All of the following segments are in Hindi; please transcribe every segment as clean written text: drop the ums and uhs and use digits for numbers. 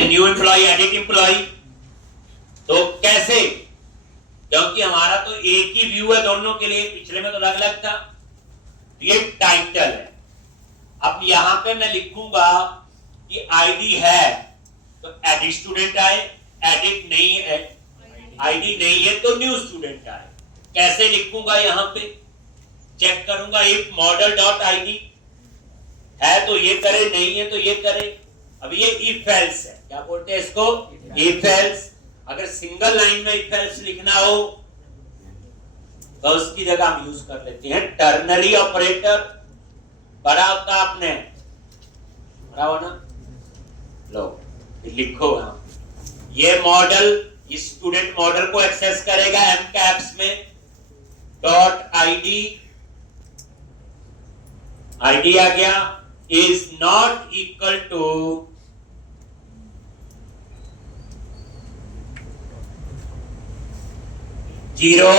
जैसे न्यू एम्प्लॉय, एडिट एम्प्लॉय, तो कैसे, क्योंकि हमारा तो एक ही व्यू है दोनों के लिए, पिछले में तो अलग अलग था। ये टाइटल है। अब यहां पे मैं लिखूंगा कि आईडी है तो एडिट स्टूडेंट आए, एडिट नहीं है, आईडी नहीं है तो न्यू स्टूडेंट आए। कैसे लिखूंगा, यहां पे चेक करूंगा, इफ मॉडल डॉट आईडी है तो ये करे, नहीं है तो ये करे। अब ये इफ एल्स है, क्या बोलते हैं इसको, इफ एल्स। अगर सिंगल लाइन में इफ एल्स लिखना हो तो उसकी जगह हम यूज कर लेते हैं टर्नरी ऑपरेटर। पढ़ा होता आपने, पढ़ा हो ना, लो लिखो। ये मॉडल, इस स्टूडेंट मॉडल को एक्सेस करेगा एम कैप्स में, डॉट आईडी, आईडी आ गया, is not equal to zero.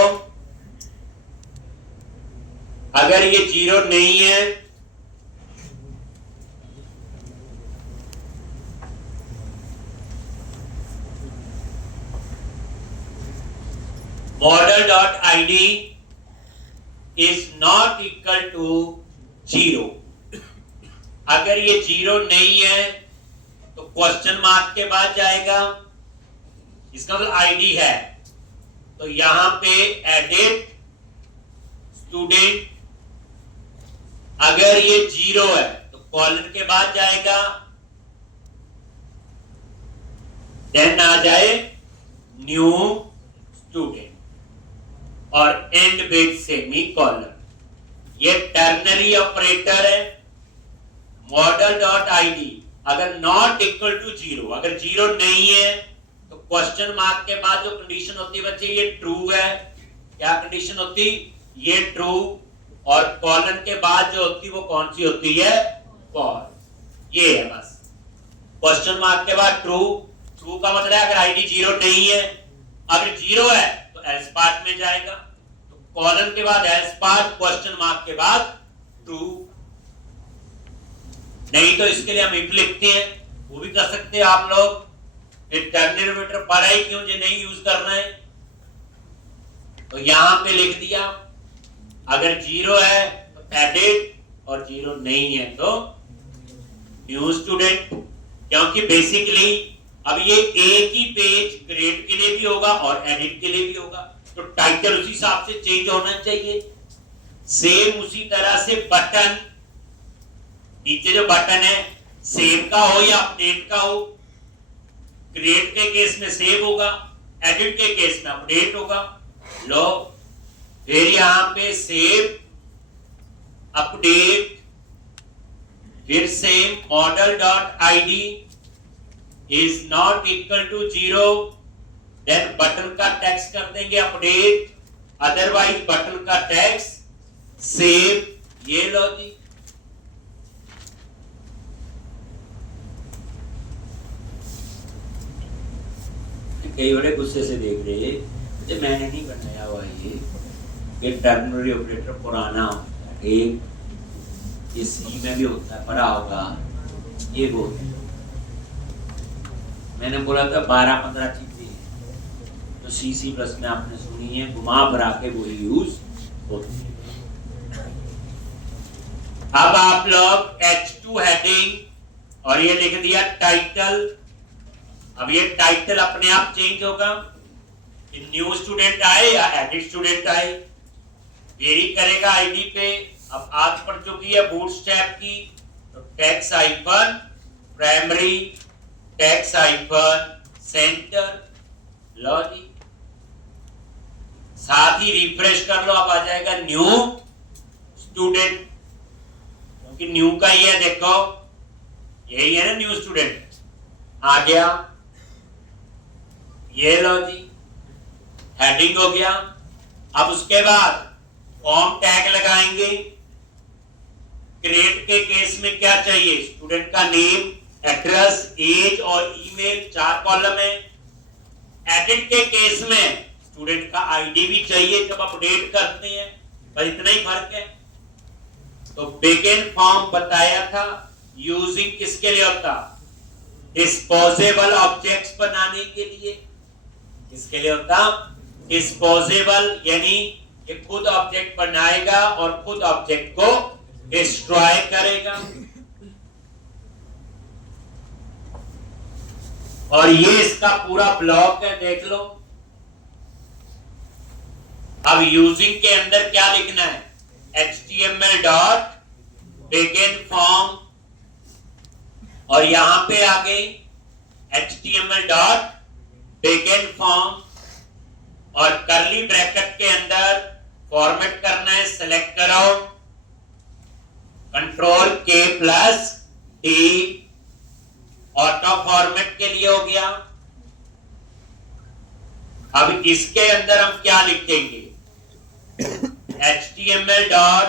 अगर ये जीरो नहीं है model dot ID is not equal to zero. अगर ये जीरो नहीं है तो क्वेश्चन मार्क के बाद जाएगा, इसका मतलब आईडी है, तो यहां पे एडिट स्टूडेंट। अगर ये जीरो है तो कॉलन के बाद जाएगा, देन आ जाए न्यू स्टूडेंट और एंड विद सेमी कॉलन। ये टर्नरी ऑपरेटर है। मॉडल डॉट आईडी अगर नॉट इक्वल टू जीरो, अगर जीरो नहीं है तो क्वेश्चन मार्क के बाद जो कंडीशन होती है बच्चे, ये ट्रू है। क्या कंडीशन होती, ये ट्रू, और कॉलन के बाद जो होती वो कौन सी होती है, फॉल्स। ये है बस, क्वेश्चन मार्क के बाद ट्रू। ट्रू का मतलब है अगर आईडी जीरो नहीं है, अगर जीरो है तो एल्स पार्ट में जाएगा, तो कॉलन के बाद एल्स पार्ट, क्वेश्चन मार्क के बाद ट्रू। नहीं तो इसके लिए हम इफ लिखते हैं, वो भी कर सकते हैं आप लोग। टर्नरी ऑपरेटर पढ़ा ही क्यों, जो नहीं यूज करना है तो यहां पे लिख दिया। अगर जीरो है तो एडिट, और जीरो नहीं है तो न्यू स्टूडेंट। क्योंकि बेसिकली अब ये एक ही पेज ग्रेड के लिए भी होगा और एडिट के लिए भी होगा, तो टाइटल उसी हिसाब से चेंज होना चाहिए। सेम उसी तरह से बटन, नीचे जो बटन है सेव का हो या अपडेट का हो। ग्रेड के केस में सेव होगा, एडिट के केस में अपडेट होगा। लो फिर यहां पे सेव, अपडेट, फिर same model dot ID is not equal to zero, then button का टेक्स्ट कर देंगे अपडेट, अदरवाइज बटन का टेक्स्ट सेव। ये लो जी, कई बड़े गुस्से से देख रहे हैं, मैंने नहीं बनाया हुआ ये टर्नरी ऑपरेटर पुराना एक, ये सी में भी होता है, पढ़ा होगा ये वो। मैंने बोला था 12-15 चीजें तो सी प्लस में आपने सुनी है, घुमा भरा के वही यूज होती है। अब आप लोग H2 हेडिंग और ये लिख दिया टाइटल। अब ये टाइटल अपने आप चेंज होगा, न्यू स्टूडेंट आए या एडिट स्टूडेंट आए, वेरी करेगा आईडी पे। अब आज पढ़ चुकी है बूटस्ट्रैप की, तो text icon primary, text icon center, लो जी। साथ ही रिफ्रेश कर लो, अब आ जाएगा न्यू स्टूडेंट, क्योंकि न्यू का ही है, देखो यही है ना न्यू स्टूडेंट, आ गया। ये लो जी, हेडिंग हो गया। अब उसके बाद फॉर्म टैग लगाएंगे। ग्रेड के केस में क्या चाहिए, स्टूडेंट का नेम, एड्रेस, एज और ईमेल, 4 कॉलम है। एडिट के केस में स्टूडेंट का आईडी भी चाहिए जब अपडेट करते हैं, पर इतना ही फर्क है। तो बिगिन फॉर्म बताया था, यूजिंग किसके लिए होता, डिस्पोजेबल ऑब्जेक्ट्स बनाने के लिए। किसके लिए होता? डिस्पोजेबल, यानी ये खुद ऑब्जेक्ट बनाएगा और खुद ऑब्जेक्ट को डिस्ट्रॉय करेगा। और ये इसका पूरा ब्लॉक है, देख लो। अब यूजिंग के अंदर क्या लिखना है? HTML डॉट begin फॉर्म, और यहां पे आ गई HTML डॉट begin फॉर्म, और करली ब्रैकेट के अंदर फॉर्मेट करना है। सेलेक्ट करो Ctrl+K+D, ऑटो फॉर्मेट के लिए हो गया। अब इसके अंदर हम क्या लिखेंगे? HTML डॉट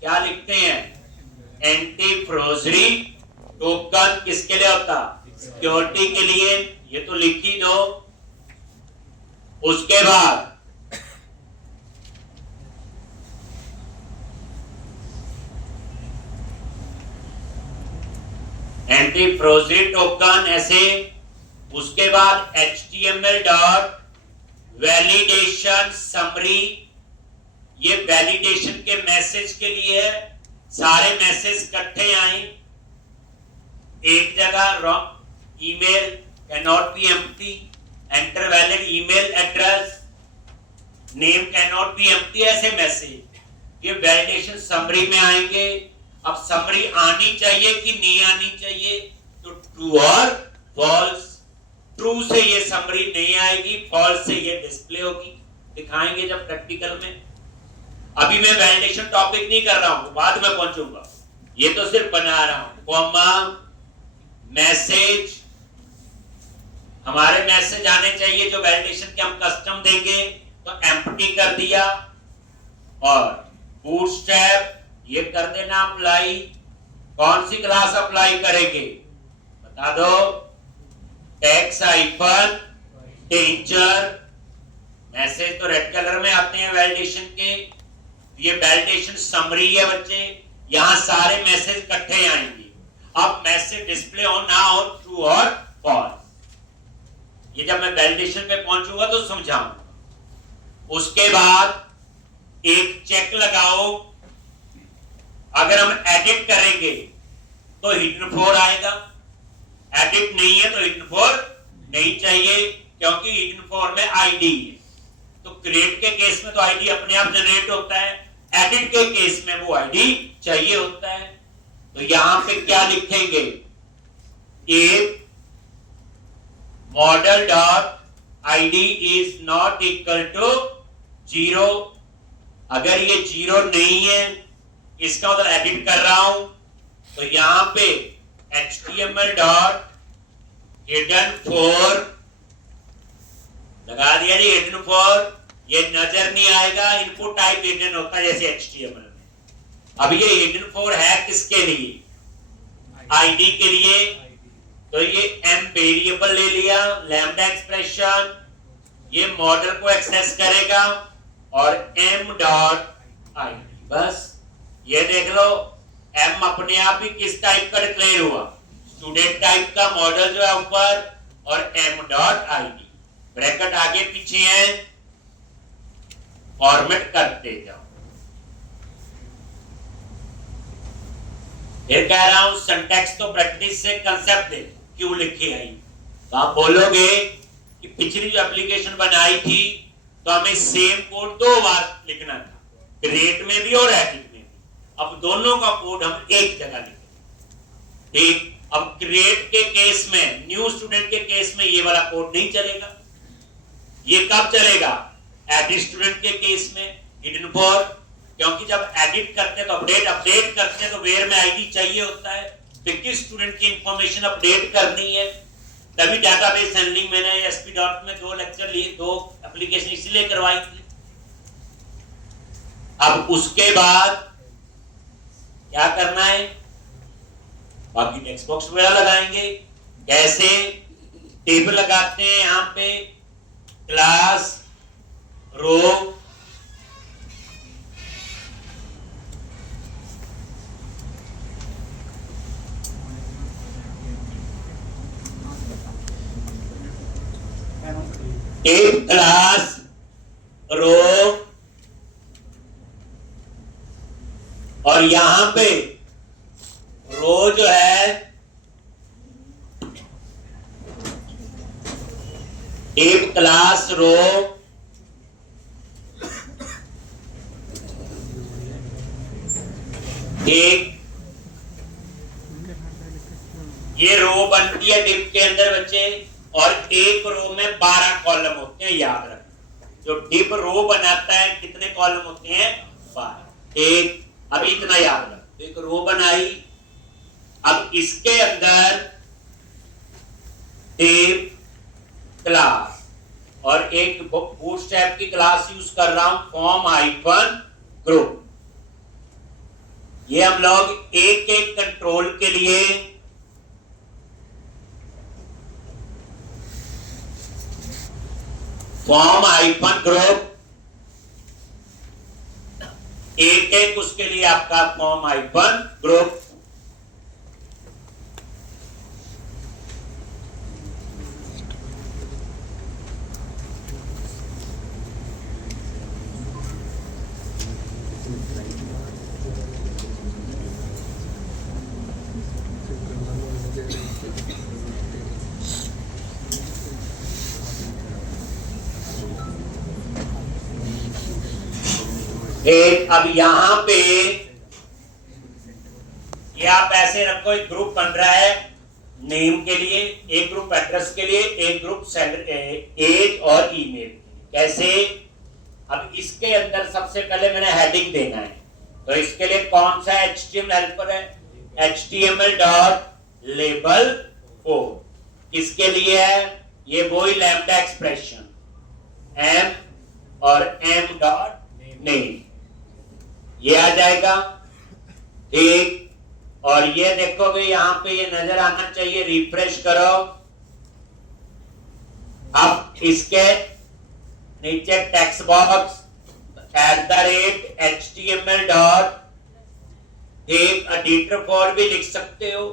क्या लिखते हैं? Anti forgery token. किसके लिए होता? सिक्योरिटी के लिए। ये तो लिख ही दो। उसके बाद एंटी फ्रोजरी टोकन ऐसे। उसके बाद HTML डॉट वैलिडेशन समरी। ये वैलिडेशन के मैसेज के लिए है। सारे मैसेज इकट्ठे आए एक जगह। Email can not be empty, enter valid email address, name can not be empty, ऐसे मैसेज ये वैलिडेशन समरी में आएंगे। अब समरी आनी चाहिए कि नहीं आनी चाहिए? तो ट्रू और फॉल्स। ट्रू से ये समरी नहीं आएगी, फॉल्स से ये डिस्प्ले होगी। दिखाएंगे जब प्रैक्टिकल में। अभी मैं वैलिडेशन टॉपिक नहीं कर रहा हूं, बाद में पहुंचूंगा। ये तो सिर्फ बना रहा हूं। कॉमा मैसेज, हमारे मैसेज आने चाहिए जो वैलिडेशन के हम कस्टम देंगे, तो एम्प्टी कर दिया। और बूटस्ट्रैप ये कर देना अप्लाई। कौन सी क्लास अप्लाई करेंगे बता दो? Text hyphen danger. मैसेज तो रेड कलर में आते हैं वैलिडेशन के। ये वैलिडेशन समरी है बच्चे। यहां सारे मैसेज इकट्ठे आएंगे। अब मैसेज डिस्प्ले हो ना हो, ट्रू और फॉल्स। ये जब मैं वैलिडेशन पे पहुंचूंगा तो समझाऊंगा। उसके बाद एक चेक लगाओ। अगर हम एडिट करेंगे तो हिडन फॉर आएगा, एडिट नहीं है तो हिडन फॉर नहीं चाहिए, क्योंकि हिडन फॉर में आईडी है। तो क्रिएट के केस में तो आईडी अपने आप जनरेट होता है, एडिट के केस में वो आईडी चाहिए होता है। तो यहां पे क्या लिखेंगे? If model dot ID is not equal to 0, अगर ये 0 नहीं है, इसका मतलब एडिट कर रहा हूं, तो यहां पे HTML डॉट हिडन फॉर लगा दिया जी। हिडन फॉर ये नजर नहीं आएगा, इनपुट टाइप हिडन होता है जैसे HTML में। अब ये हिडन फॉर है किसके लिए? आईडी के लिए। तो ये m वेरिएबल ले लिया, लैम्डा एक्सप्रेशन, ये मॉडल को एक्सेस करेगा, और m डॉट आईडी। बस ये देख लो, m अपने आप ही किस टाइप का डिक्लेयर हुआ? स्टूडेंट टाइप का मॉडल जो है ऊपर, और m डॉट आईडी। ब्रैकेट आगे पीछे है, फॉर्मेट करते जाओ। फिर कह रहा हूं सिंटैक्स तो प्रैक्टिस से कंसेप्ट दे, क्यों लिखे आई? तो आप बोलोगे कि पिछली जो एप्लीकेशन बनाई थी तो हमें सेम कोड 2 बार लिखना था, क्रिएट में भी और एडिट में भी। अब दोनों का कोड हम एक जगह लिखेंगे। ठीक। अब क्रिएट के केस में, न्यू स्टूडेंट के केस में ये वाला कोड नहीं चलेगा। ये कब चलेगा? एडिट स्टूडेंट के केस में हिडन फॉर, क्योंकि जब एडिट करते हैं तो अपडेट करते हैं तो वेयर में आईडी चाहिए होता है। तो किस स्टूडेंट की इंफॉर्मेशन अपडेट करनी है, तभी डेटाबेस हैंडलिंग मैंने एसपी डॉट में 2 लेक्चर लिए, 2 एप्लीकेशन इसलिए करवाई थी। अब उसके बाद क्या करना है? बाकी टेक्स्ट बॉक्स वगैरह लगाएंगे। कैसे? टेबल लगाते हैं यहां पे, क्लास, रो, एक क्लास रो और यहां पे रो जो है एक क्लास रो एक ये रो बनती है डिप के अंदर बच्चे, और एक रो में 12 कॉलम होते हैं, याद रखना। जो डिप रो बनाता है कितने कॉलम होते हैं? 12। एक, अभी इतना याद रख, एक रो बनाई, अब इसके अंदर डिप क्लास और एक बूटस्ट्रैप की क्लास यूज कर रहा हूं, फॉर्म हाइफन ग्रुप। ये हम लोग एक एक कंट्रोल के लिए फॉर्म हाइफन ग्रुप, एक एक उसके लिए आपका फॉर्म हाइफन ग्रुप। एक, अब यहां पे ये आप ऐसे रखो, एक ग्रुप बन रहा है नेम के लिए, एक ग्रुप एड्रेस के लिए, एक ग्रुप एज और ईमेल। कैसे? अब इसके अंदर सबसे पहले मैंने हेडिंग देना है, तो इसके लिए कौन सा HTML हेल्पर है? HTML dot label 4। किसके लिए है? ये वही लैम्डा एक्सप्रेशन M और M डॉट नेम, ये आ जाएगा एक। और ये देखोगे यहां पे ये नजर आना चाहिए, रिफ्रेश करो। अब इसके नीचे टेक्स्ट बॉक्स @HTML डॉट, एक एडिटर 4 भी लिख सकते हो,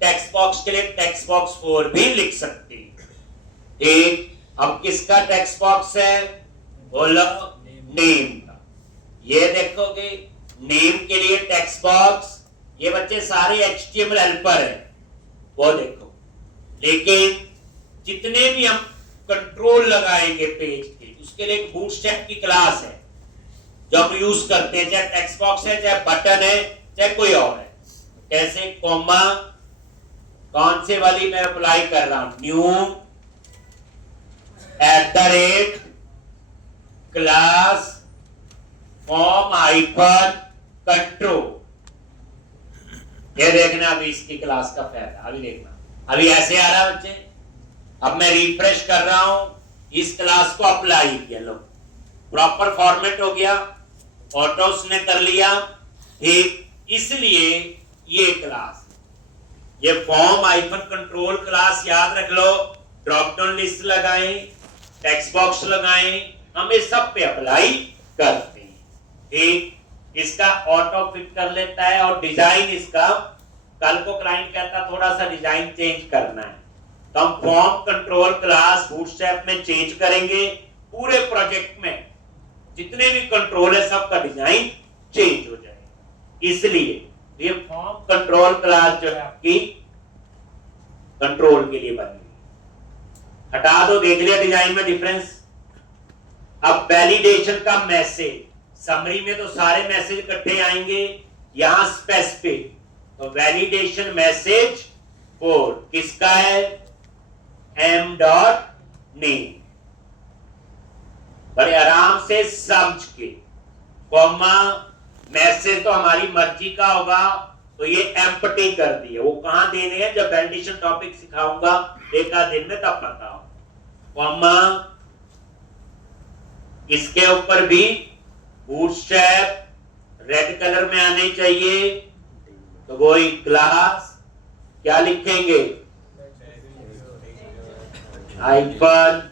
टेक्स्ट बॉक्स के लिए टेक्स्ट बॉक्स 4 भी लिख सकते हो। एक, अब किसका टेक्स्ट बॉक्स है? बोलो, नेम का। ये देखोगे नेम के लिए टेक्स्ट बॉक्स, ये बच्चे सारे HTML हेल्पर है, वो देखो। लेकिन जितने भी हम कंट्रोल लगाएंगे पेज के, उसके लिए एक बूटस्ट्रैप की क्लास है जो हम यूज करते हैं, चाहे टेक्स्ट बॉक्स है, चाहे बटन है, चाहे कोई और है। कैसे? कॉमा, कौन से वाली मैं अप्लाई कर रहा हूं? New @class form hyphen control. ये देखना अभी इसकी क्लास का फायदा, अभी देखना, अभी ऐसे आ रहा है बच्चे। अब मैं रिफ्रेश कर रहा हूं, इस क्लास को अप्लाई किया, लो प्रॉपर फॉर्मेट हो गया, ऑटो उसने कर लिया, ठीक। इसलिए ये क्लास, ये फॉर्म हाइफन कंट्रोल क्लास याद रख लो, ड्रॉप डाउन लिस्ट लगाएं, टेक्स्ट बॉक्स लगाएं, हम इस सब पे अप्लाई करते हैं, ठीक। इसका ऑटो फिट कर लेता है, और डिजाइन इसका, कल को क्लाइंट कहता थोड़ा सा डिजाइन चेंज करना है, तो हम फॉर्म कंट्रोल क्लास बूटस्ट्रैप में चेंज करेंगे। पूरे प्रोजेक्ट में जितने भी कंट्रोल है सबका डिजाइन चेंज हो जाएगा। इसलिए ये फॉर्म कंट्रोल क्लास जो है आपकी कंट्रोल के लिए बनी। हटा दो, देख लिया डिजाइन में डिफरेंस। अब वैलिडेशन का मैसेज, समरी में तो सारे मैसेज इकट्ठे आएंगे, यहां स्पेसिफिक, तो वैलिडेशन मैसेज 4 किसका है? M dot name. बड़े आराम से समझ के, कॉमा, मैसेज तो हमारी मर्जी का होगा, तो ये एम्प्टी कर दिए। वो कहां देने हैं? जब वैलिडेशन टॉपिक सिखाऊंगा एक आध दिन में, तब पता हो। कॉमा, इसके ऊपर भी बूटस्ट्रैप रेड कलर में आने चाहिए, तो वही क्लास क्या लिखेंगे? हाइफन।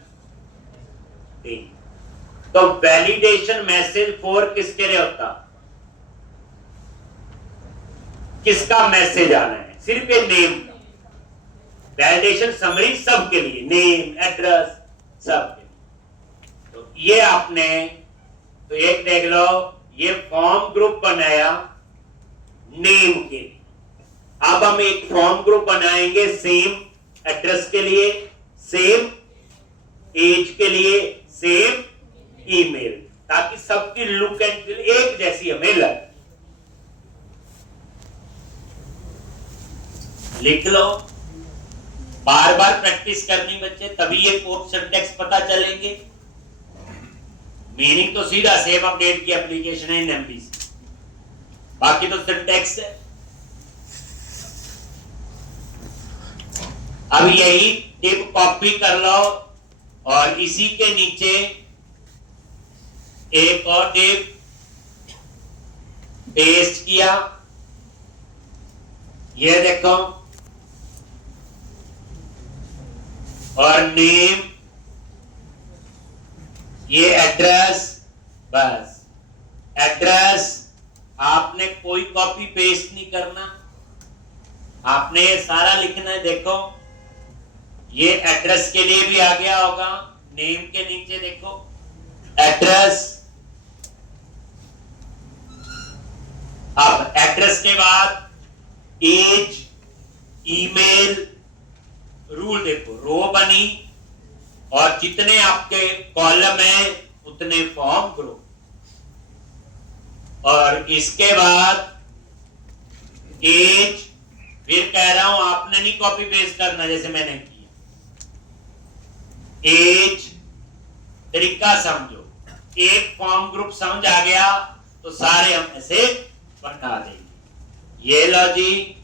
तो वैलिडेशन मैसेज 4 किसके लिए होता? किसका मैसेज आना है? सिर्फ ये नेम का। वैलिडेशन समरी सबके लिए, नेम, एड्रेस, सब के लिए। तो ये आपने तो एक देख लो, ये फॉर्म ग्रुप बनाया नेम के। अब हम एक फॉर्म ग्रुप बनाएंगे सेम एड्रेस के लिए, सेम एज के लिए, सेम ईमेल, ताकि सबकी लुक एंड फील एक जैसी हमें लगे। लिख लो, बार बार प्रैक्टिस करनी बच्चे, तभी ये कोड सिंटैक्स पता चलेंगे। मीनिंग तो सीधा सेव अपडेट की एप्लीकेशन है इन एमपीसी, बाकी तो सिंटैक्स है। अब यही टिप कॉपी कर लो और इसी के नीचे एक और टिप पेस्ट किया। ये देखो, और नेम, ये एड्रेस, बस एड्रेस आपने कोई कॉपी पेस्ट नहीं करना, आपने ये सारा लिखना है। देखो ये एड्रेस के लिए भी आ गया होगा, नेम के नीचे देखो एड्रेस। अब एड्रेस के बाद एज, ईमेल, रूल देखो, रो बनी और जितने आपके कॉलम है उतने फॉर्म ग्रुप। और इसके बाद एज, फिर कह रहा हूं आपने नहीं कॉपी पेस्ट करना जैसे मैंने किया। एज तरीका समझो, एक फॉर्म ग्रुप समझ आ गया तो सारे हम ऐसे बना देंगे। ये लो जी,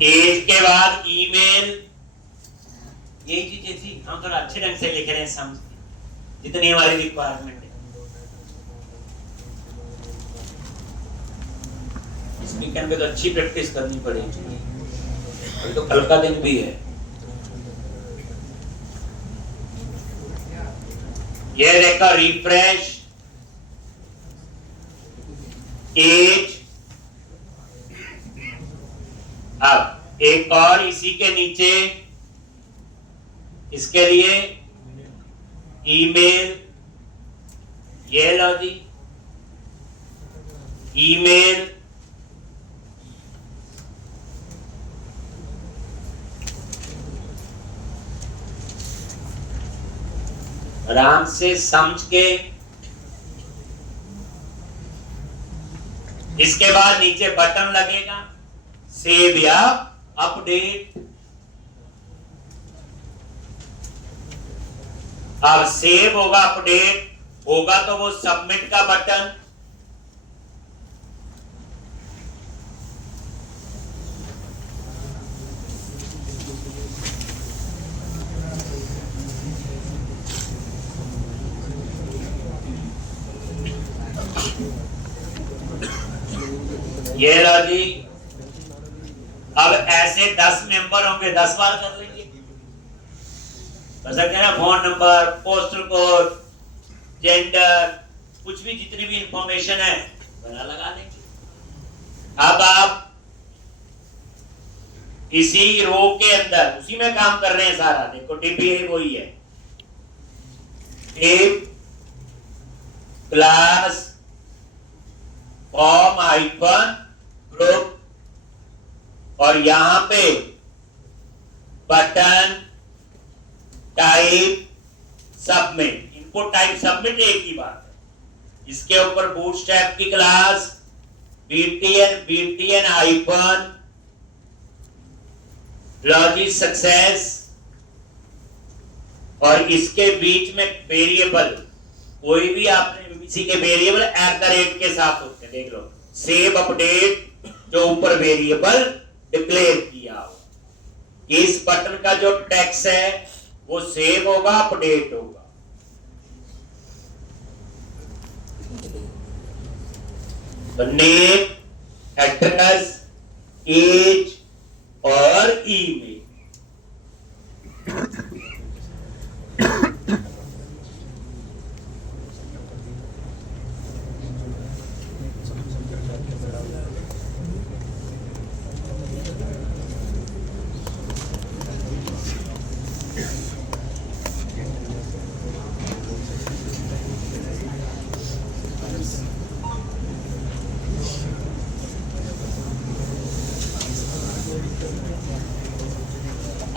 एज के बाद ईमेल, ये चीज जैसी हम थोड़ा अच्छे ढंग से लिख रहे हैं, समझ जितनी हमारी रिक्वायरमेंट है। इस वीकेंड पे तो अच्छी प्रैक्टिस करनी पड़ेगी, अभी तो कल का दिन भी है। ये देखो, रिफ्रेश, एज। अब एक और इसी के नीचे इसके लिए ईमेल, ये लो जी ईमेल। आराम से समझ के, इसके बाद नीचे बटन लगेगा सेव या अपडेट। अब सेव होगा, अपडेट होगा तो वो सबमिट का बटन। ये लो जी, अब ऐसे 10 मेंबर होंगे, 10 बार कर लेंगे। ना phone number, postal code, gender, कुछ भी जितनी भी इंफॉर्मेशन है बना लगा देंगे। अब आप इसी रो के अंदर उसी में काम कर रहे हैं सारा। देखो टीपीए वही है, tip class form hyphen group, और यहां पे button type submit, input type submit एक ही बात है। इसके ऊपर बूटस्ट्रैप की class BTN hyphen logic success, और इसके बीच में वेरिएबल, कोई भी आपने एमपीसी के वेरिएबल @ के साथ होते हैं। देख लो, सेव अपडेट जो ऊपर वेरिएबल डिक्लेयर किया हो, इस बटन का जो टेक्स्ट है वो सेव होगा, अपडेट होगा। तो नेम, एड्रेस, एज और ईमेल।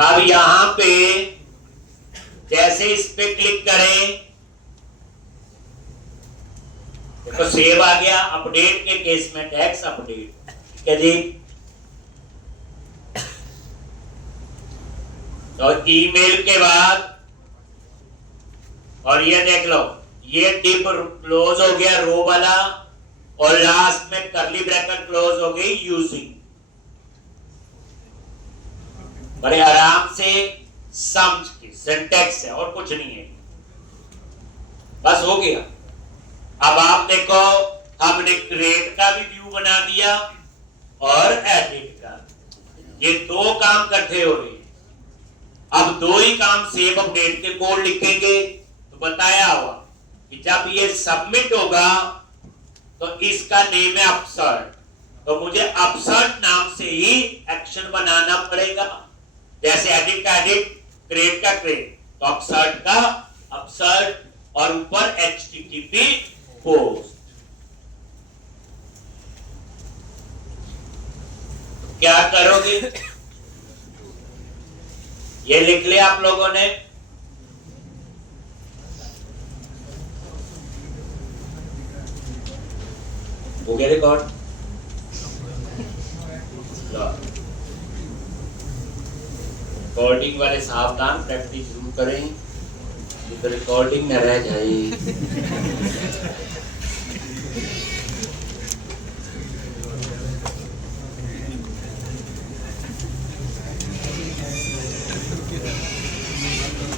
अब यहां पे जैसे इस पे क्लिक करें, देखो सेव आ गया। अपडेट के केस में टैक्स अपडेट, ठीक है जी। तो ईमेल के बाद, और ये देख लो, ये टिप क्लोज हो गया रो वाला, और लास्ट में करली ब्रैकेट क्लोज हो गई यूजिंग। बड़े आराम से समझ के सिंटैक्स है और कुछ नहीं है, बस हो गया। अब आप देखो, हमने क्रिएट का भी व्यू बना दिया और एडिट का। ये दो काम इकट्ठे हो रहे हैं। अब दो ही काम सेव अपडेट के कोड लिखेंगे तो बताया हुआ कि जब ये सबमिट होगा तो इसका नेम है अपसर्ट, तो मुझे अपसर्ट नाम से ही एक्शन बनाना पड़ेगा। जैसे एडिट का एडिट, क्रिएट का क्रिएट, तो अपसर्ट का अपसर्ट, और ऊपर HTTP पोस्ट। क्या करोगे? ये लिख लिया आप लोगों ने? हो गया रिकॉर्ड? रिकॉर्डिंग वाले सावधान, प्रैक्टिस जरूर करें, तो रिकॉर्डिंग न रह जाए।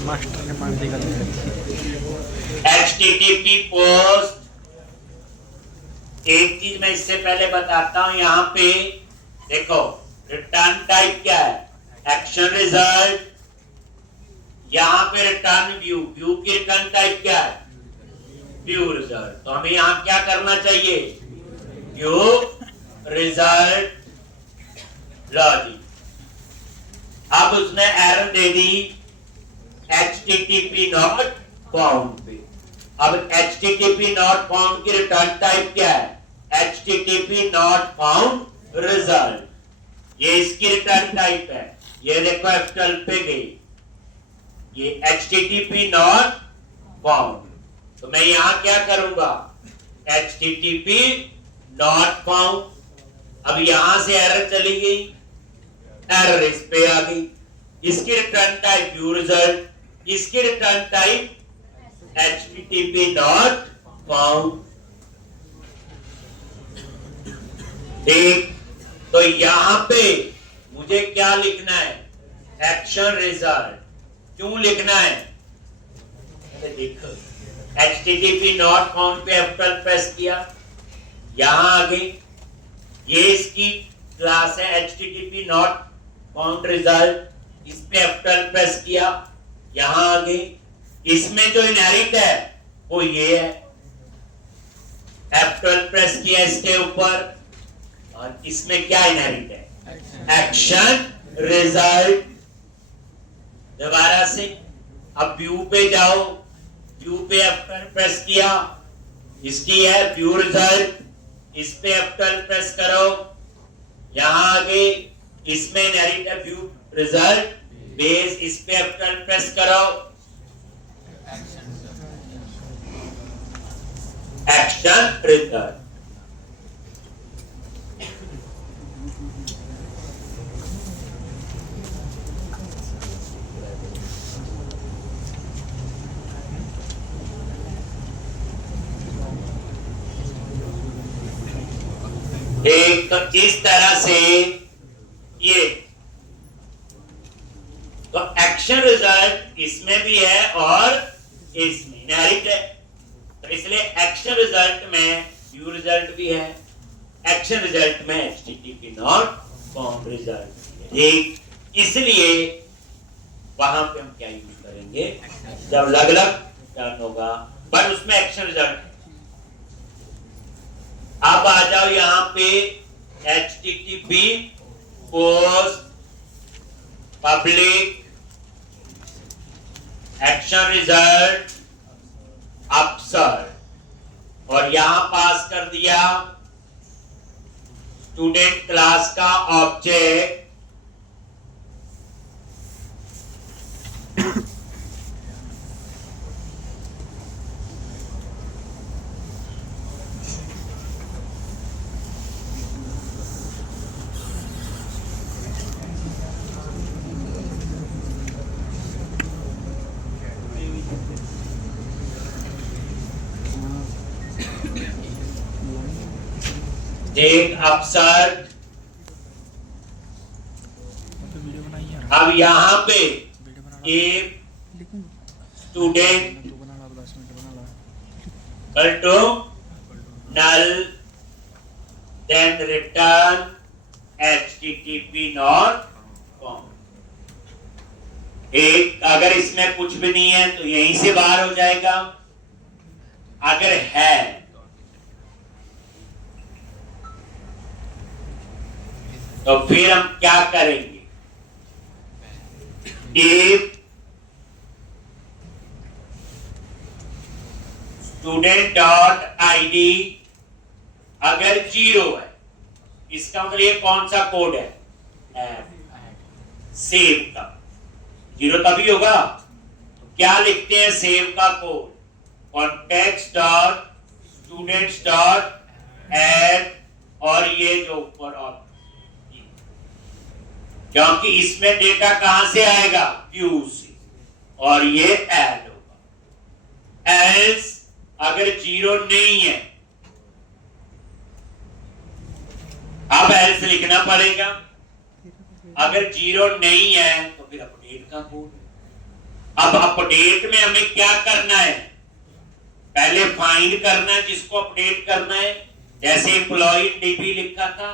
मास्टर ने मान दी HTTP पोस्ट, एक चीज मैं इससे पहले बताता हूं। यहां पे देखो, रिटर्न टाइप क्या है? Action result. यहां पे रिटर्न व्यू, व्यू की रिटर्न टाइप क्या है? View result. तो हमें यहां क्या करना चाहिए? View result logic. अब उसने error they the HTTP not found पे। अब HTTP नॉट फाउंड की रिटर्न टाइप क्या है? HTTP not found result. ये इसकी रिटर्न टाइप है। ये देखो F12 पे गई, ये HTTP नॉट फाउंड। तो मैं यहां क्या करूंगा? HTTP not found. अब यहां से एरर चली गई, एरर इस पे आ गई। इसकी रिटर्न टाइप व्यू रिजल्ट, इसकी return type HTTP not found. ठीक, तो यहां पे मुझे क्या लिखना है? Action result. क्यों लिखना है? देखो, HTTP नॉट फाउंड पे F12 प्रेस किया, यहां आ गई। ये इसकी क्लास है HTTP नॉट फाउंड रिजल्ट, इस पे F12 प्रेस किया, यहां आ गई। इसमें जो इनहेरिट है वो ये है, F12 प्रेस किया इसके ऊपर, और इसमें क्या इनहेरिट है? Action result. दोबारा से, अब व्यू पे जाओ, व्यू पे F12 प्रेस किया, इसकी है व्यू रिजल्ट, इस पे F12 प्रेस करो, यहां आगे इसमें इनहेरिट है व्यू रिजल्ट बेस, इस पे F12 प्रेस करो, एक्शन रिजल्ट। एक तो इस तरह से ये, तो एक्शन रिजल्ट इसमें भी है और इसमें इनहेरिट है, तो इसलिए एक्शन रिजल्ट में व्यू रिजल्ट भी है, एक्शन रिजल्ट में HTTP नॉट फाउंड रिजल्ट। ठीक, इसलिए वहां पे हम क्या यूज करेंगे? जब अलग अलग टर्न होगा पर उसमें एक्शन रिजल्ट। अब आ जाओ यहां पे HTTP post public action result upsert, और यहां पास कर दिया स्टूडेंट क्लास का ऑब्जेक्ट टेक अपसर्ट। तो वीडियो बनाई यार, अब यहाँ पे वीडियो बना ए लेकिन स्टूडेंट तू बना ला, 10 मिनट बना ला। equal to null, then return http not found। एक अगर इसमें कुछ भी नहीं है तो यहीं से बाहर हो जाएगा, अगर है तो फिर हम क्या करेंगे, if स्टूडेंट डॉट id अगर 0 है, इसका मतलब ये कौन सा कोड है, सेव का 0 तभी होगा। तो क्या लिखते हैं सेव का code, context dot students dot add, और ये जो ऊपर और, क्योंकि इसमें डेटा कहां से आएगा, व्यू से, और ये ऐड होगा। एल्स अगर 0 नहीं है, अब एल्स लिखना पड़ेगा। अगर 0 नहीं है तो फिर अपडेट का कोड। अब अपडेट में हमें क्या करना है, पहले फाइंड करना है जिसको अपडेट करना है, जैसे एम्प्लॉय डीबी लिखा था,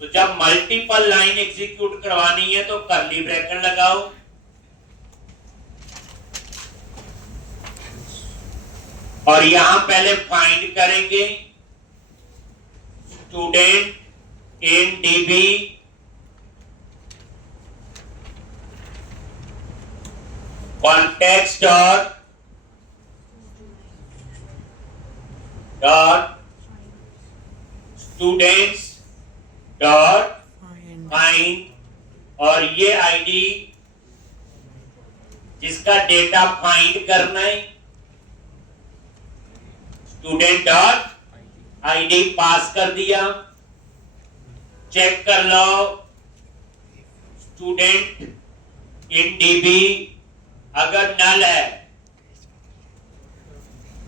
तो जब मल्टीपल लाइन एग्जीक्यूट करवानी है तो कर्ली ब्रैकेट लगाओ, और यहां पहले फाइंड करेंगे student in dB context dot students dot find, और ये आईडी जिसका डेटा फाइंड करना है, स्टूडेंट डॉट आईडी पास कर दिया। चेक कर लो स्टूडेंट इन डीबी अगर नल है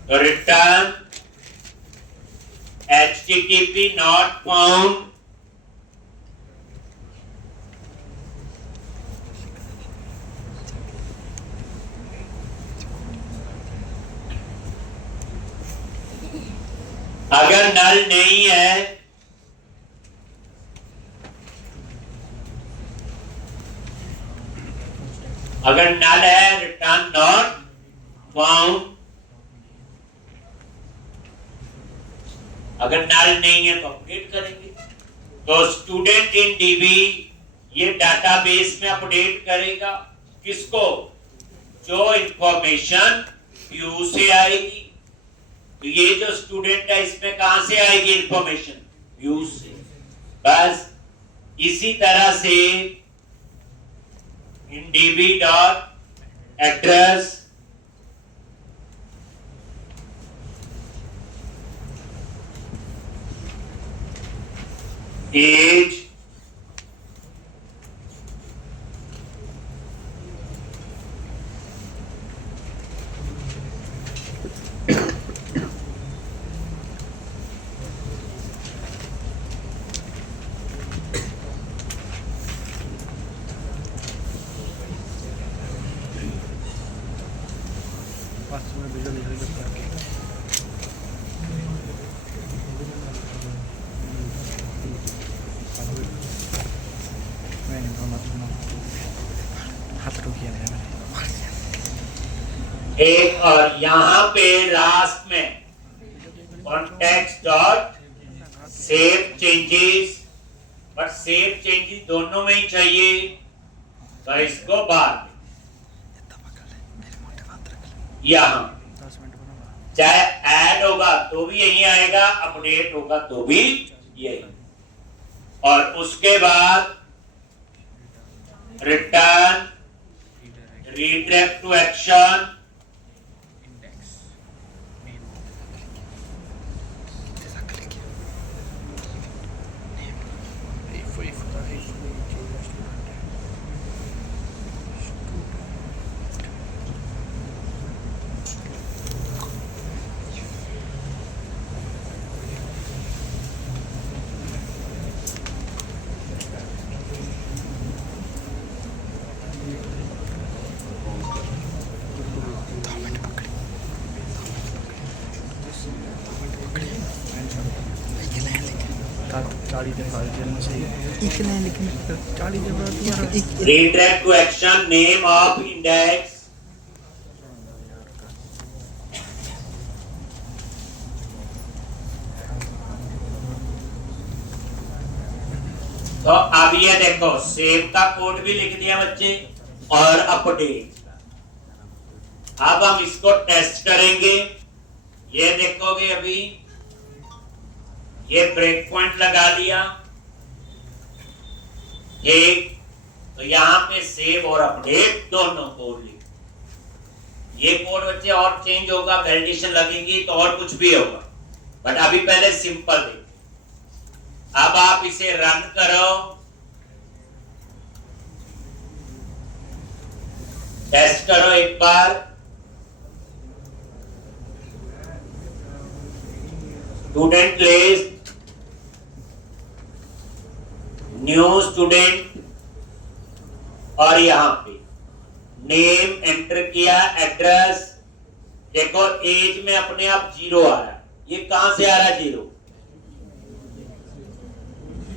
तो रिटर्न http not found। अगर नल नहीं है अगर नल है रिटर्न नॉट फाउंड, अगर नल नहीं है तो अपडेट करेंगे। तो स्टूडेंट इन डीबी ये डाटाबेस में अपडेट करेगा किसको, जो इंफॉर्मेशन व्यू से आएगी। तो ये जो स्टूडेंट है इसमें कहां से आएगी इंफॉर्मेशन, व्यू से। बस इसी तरह से इन DB dot address as video दिखाई देता है। हाथ रोकिए मैंने। एक, और यहां पे लास्ट में context dot save changes, but save changes दोनों में ही चाहिए, तो इसको बाद यहां 10 मिनट बना, चाहे ऐड होगा तो भी यही आएगा, अपडेट होगा तो भी यही, और उसके बाद रिटर्न रिडायरेक्ट टू एक्शन। 40 दिन बाद जन्म से इतने लेकिन 40 दिन बाद यार Redirect to action, name of index. तो अब ये देखो सेव का कोड भी लिख दिया बच्चे और अपडेट का। अब हम इसको टेस्ट करेंगे। ये देखोगे अभी ये ब्रेक पॉइंट लगा दिया एक, तो यहां पे सेव और अपडेट दोनों कोड लिख। ये कोड बच्चे और चेंज होगा, वैलिडेशन लगेगी तो और कुछ भी होगा, बट अभी पहले सिंपल देखो। अब आप इसे रन करो, टेस्ट करो एक बार। स्टूडेंट लिस्ट, न्यू स्टूडेंट, और यहां पे नेम एंटर किया, एड्रेस देखो, एज में अपने आप 0 आ रहा है। ये कहां से आ रहा है 0?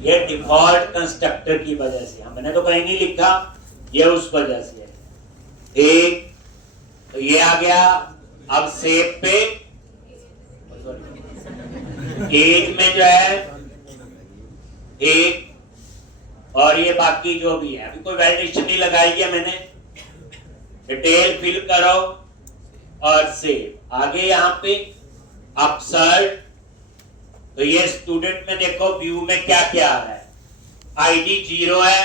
ये डिफॉल्ट कंस्ट्रक्टर की वजह से, हमने तो कहीं नहीं लिखा, ये उस वजह से है। एक तो ये आ गया। अब सेव पे एज में जो है एक, और ये बाकी जो भी है, अभी कोई वैलिडेशन नहीं लगाई है मैंने। डिटेल फिल करो और सेव। आगे यहाँ पे अपसर्ट, तो ये स्टूडेंट में देखो व्यू में क्या क्या आ रहा है। आईडी 0 है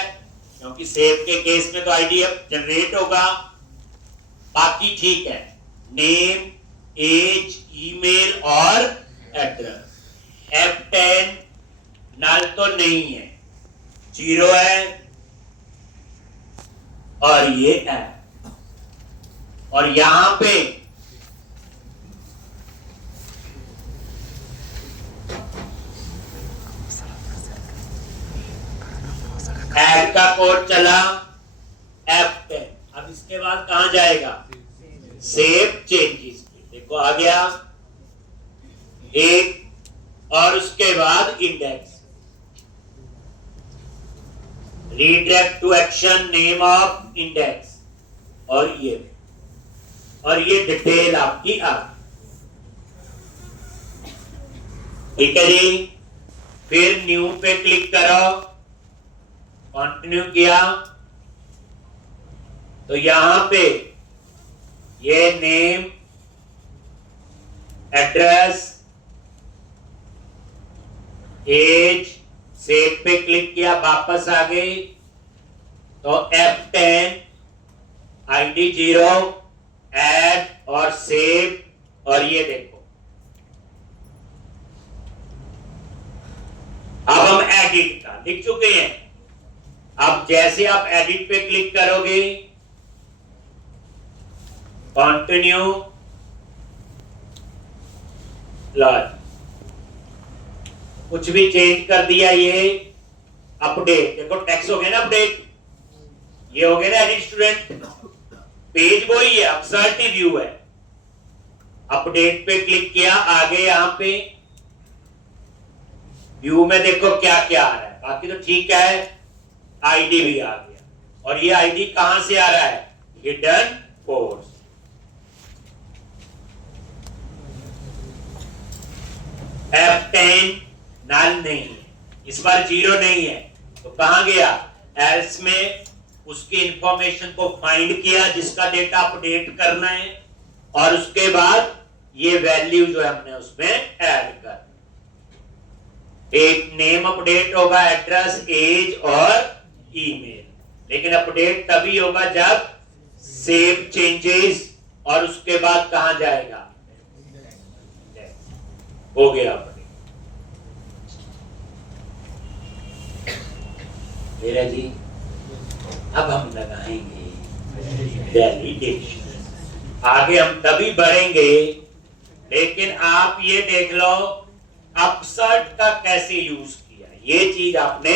क्योंकि सेव के केस में तो आईडी जनरेट होगा, बाकी ठीक है। नेम, एज, ईमेल और एड्रेस। F10 नल तो नहीं है, 0 है, और ये है। और यहां पे ऐड का कोड चला F10। अब इसके बाद कहां जाएगा? Save changes. देखो आ गया एक, और उसके बाद index. Redirect to action, name of index, और ये डिटेल आपकी आ गई। ठीक है जी। फिर न्यू पे क्लिक करो, कंटिन्यू किया, तो यहां पे ये नेम, एड्रेस, एज, सेव पे क्लिक किया, वापस आ गई, तो F10, आईडी 0, ऐड और सेव, और ये देखो अब हम एडिट का लिख चुके हैं। अब जैसे आप एडिट पे क्लिक करोगे, कंटिन्यू, लॉज, कुछ भी चेंज कर दिया, ये अपडेट, देखो टेक्स्ट हो गया ना अपडेट, ये हो गया ना एडिट स्टूडेंट। पेज वही है, अपसर्ट ही व्यू है। अपडेट पे क्लिक किया, आगे यहां पे व्यू में देखो क्या क्या आ रहा है, बाकी तो ठीक है। आईडी भी आ गया, और ये आईडी कहां से आ रहा है? Hidden course. F10 नल नहीं है, इस बार 0 नहीं है, तो कहां गया? एल्स में उसकी इंफॉर्मेशन को फाइंड किया जिसका डेटा अपडेट करना है, और उसके बाद ये वैल्यू जो है हमने उसमें ऐड कर। एक नेम अपडेट होगा, एड्रेस, एज और ईमेल, लेकिन अपडेट तभी होगा जब सेव चेंजेस, और उसके बाद कहां जाएगा? हो गया अपडेट। मेरा जी, अब हम लगाएंगे वैलिडेशन। आगे हम तभी बढ़ेंगे, लेकिन आप ये देख लो अपसर्ट का कैसे यूज किया, ये चीज आपने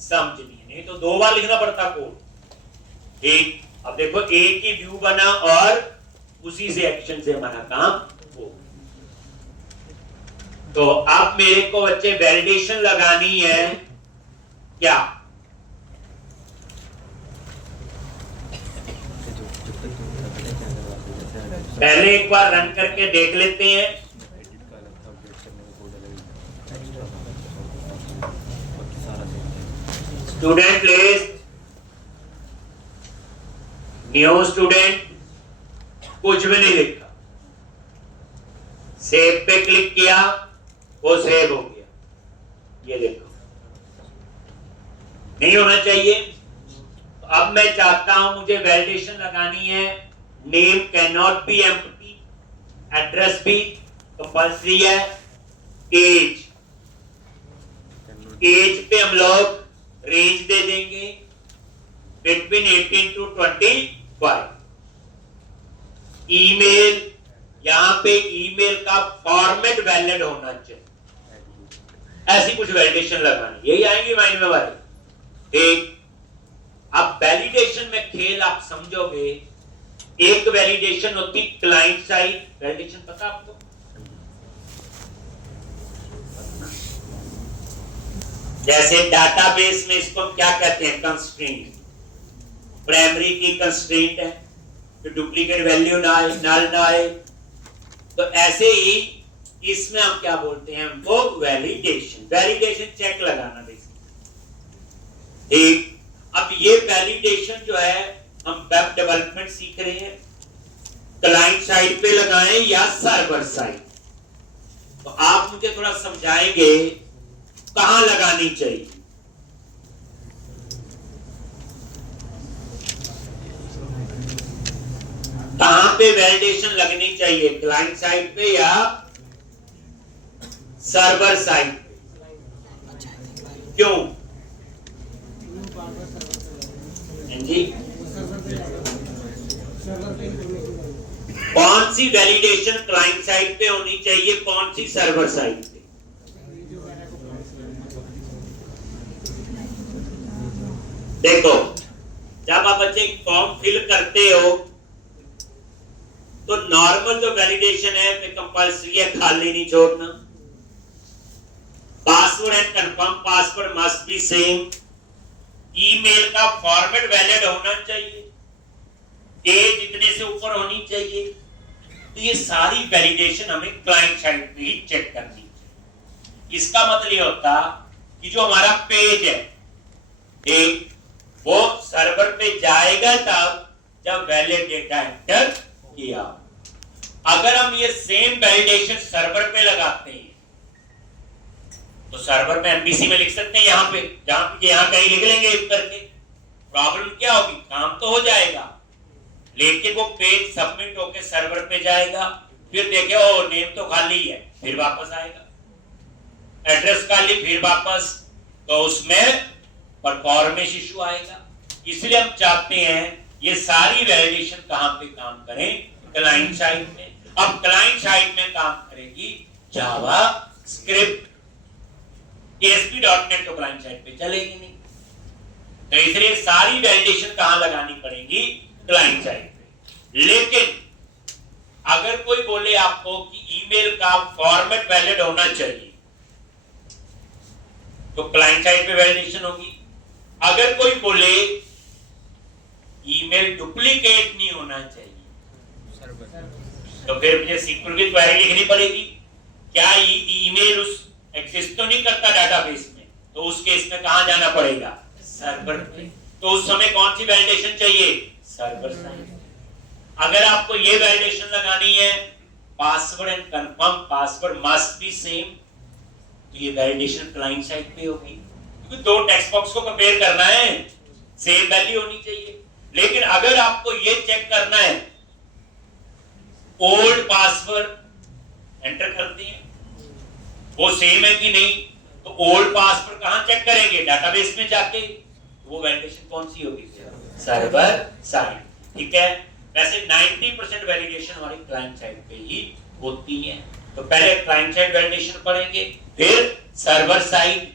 समझनी है, नहीं तो 2 बार लिखना पड़ता कोड। ठीक, अब देखो एक ही व्यू बना और उसी से एक्शन से हमारा काम हो। तो अब मेरे को बच्चे वैलिडेशन लगानी है क्या? पहले एक बार रन करके देख लेते हैं। स्टूडेंट लिस्ट, न्यू स्टूडेंट, कुछ भी नहीं लिखा, सेव पे क्लिक किया, वो सेव हो गया। ये देखो, नहीं होना चाहिए। तो अब मैं चाहता हूं, मुझे वैलिडेशन लगानी है, name can not be empty, address भी कंपल्सरी है, एज पे हम लोग रेंज दे देंगे बिटवीन 18 to 25। ईमेल, यहां पे ईमेल का फॉर्मेट वैलिड होना चाहिए, ऐसी कुछ वैलिडेशन लगानी, यही आएंगी माइंड में भाई। ठीक, अब वैलिडेशन में खेल आप समझोगे। एक वैलिडेशन होती क्लाइंट साइड वैलिडेशन, पता आपको? जैसे डाटाबेस में इसको क्या कहते हैं? कंस्ट्रेंट। प्राइमरी की कंस्ट्रेंट है कि डुप्लीकेट वैल्यू ना आए, नल ना आए। तो ऐसे ही इसमें हम क्या बोलते हैं? वो वैलिडेशन। वैलिडेशन चेक लगाना बेसिकली। ठीक, अब ये वैलिडेशन जो है हम वेब डेवलपमेंट सीख रहे हैं, क्लाइंट साइड पे लगाएं या सर्वर साइड? तो आप मुझे थोड़ा समझाएंगे कहां लगानी चाहिए? कहां पे वैलिडेशन लगनी चाहिए, क्लाइंट साइड पे या सर्वर साइड पे? क्यों जी? कौन सी वैलिडेशन क्लाइंट साइड पे होनी चाहिए, कौन सी सर्वर साइड पे? देखो, जब आप बच्चे फॉर्म फिल करते हो तो नॉर्मल जो वैलिडेशन है तो कंपल्सरी है, खाली नहीं छोड़ना। Password and confirm password must be same. Email का फॉर्मेट वैलिड होना चाहिए, एज इतने से ऊपर होनी चाहिए। तो ये सारी वैलिडेशन हमें क्लाइंट साइड पे ही चेक करनी चाहिए। इसका मतलब ये होता कि जो हमारा पेज है एक, वो सर्वर पे जाएगा तब जब वैलिड डेटा एंटर किया। अगर हम ये सेम वैलिडेशन सर्वर पे लगाते हैं तो सर्वर में एमबीसी में लिख सकते हैं, यहां पे यहां कहीं लिख लेंगे इस करके। प्रॉब्लम क्या होगी? काम तो हो जाएगा, लेकिन वो पेज सबमिट होके सर्वर पे जाएगा, फिर देखे ओ नेम तो खाली है, फिर वापस आएगा, एड्रेस खाली, फिर वापस, तो उसमें परफॉर्मेंस इशू आएगा। इसलिए हम चाहते हैं ये सारी वैलिडेशन कहां पे काम करें? क्लाइंट साइड में। अब क्लाइंट साइड में काम करेगी जावा स्क्रिप्ट, ASP.NET तो क्लाइंट साइड पे चलेगी नहीं। तो इसलिए सारी वैलिडेशन कहां लगानी पड़ेगी? क्लाइंट साइड पे। लेकिन अगर कोई बोले आपको कि ईमेल का फॉर्मेट वैलिड होना चाहिए तो क्लाइंट साइड पे वैलिडेशन होगी। अगर कोई बोले ईमेल डुप्लीकेट नहीं होना चाहिए तो फिर मुझे SQL की क्वेरी लिखनी पड़ेगी। क्या ईमेल उस एग्जिस्ट तो नहीं करता डाटाबेस में, तो उस केस में कहां जाना पड़ेगा? सर्वर पे। तो उस समय कौन सी वैलिडेशन चाहिए? Server side. अगर आपको ये वैलिडेशन लगानी है password and confirm password must be same, तो ये वैलिडेशन क्लाइंट साइड पे होगी, क्योंकि दो टेक्स्ट बॉक्स को कंपेयर करना है, सेम वैल्यू होनी चाहिए। लेकिन अगर आपको ये चेक करना है ओल्ड पासवर्ड एंटर करते हैं वो सेम है कि नहीं, तो ओल्ड पासवर्ड कहां चेक करेंगे? डाटाबेस में जाके। वो वैलिडेशन कौन सी होगी? Server side. ठीक है, वैसे 90% वैलिडेशन हमारी क्लाइंट साइड पे ही होती है। तो पहले क्लाइंट साइड वैलिडेशन पढ़ेंगे, फिर सर्वर साइड,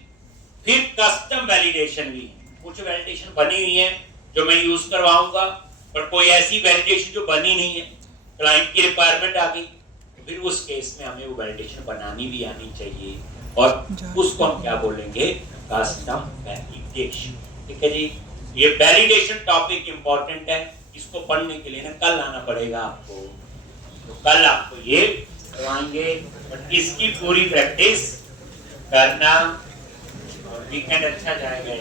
फिर कस्टम वैलिडेशन भी। कुछ वैलिडेशन बनी हुई है जो मैं यूज करवाऊंगा, पर कोई ऐसी वैलिडेशन जो बनी नहीं है, क्लाइंट की रिक्वायरमेंट आ गई, फिर उस केस में हमें वो वैलिडेशन बनानी भी आनी चाहिए और उसको हम क्या बोलेंगे, कस्टम वैलिडेशन। ठीक है जी, ये वैलिडेशन टॉपिक इंपॉर्टेंट है, इसको पढ़ने के लिए ना कल आना पड़ेगा आपको, तो कल आपको ये करवाएंगे और इसकी पूरी प्रैक्टिस करना और वीकेंड अच्छा जाएगा।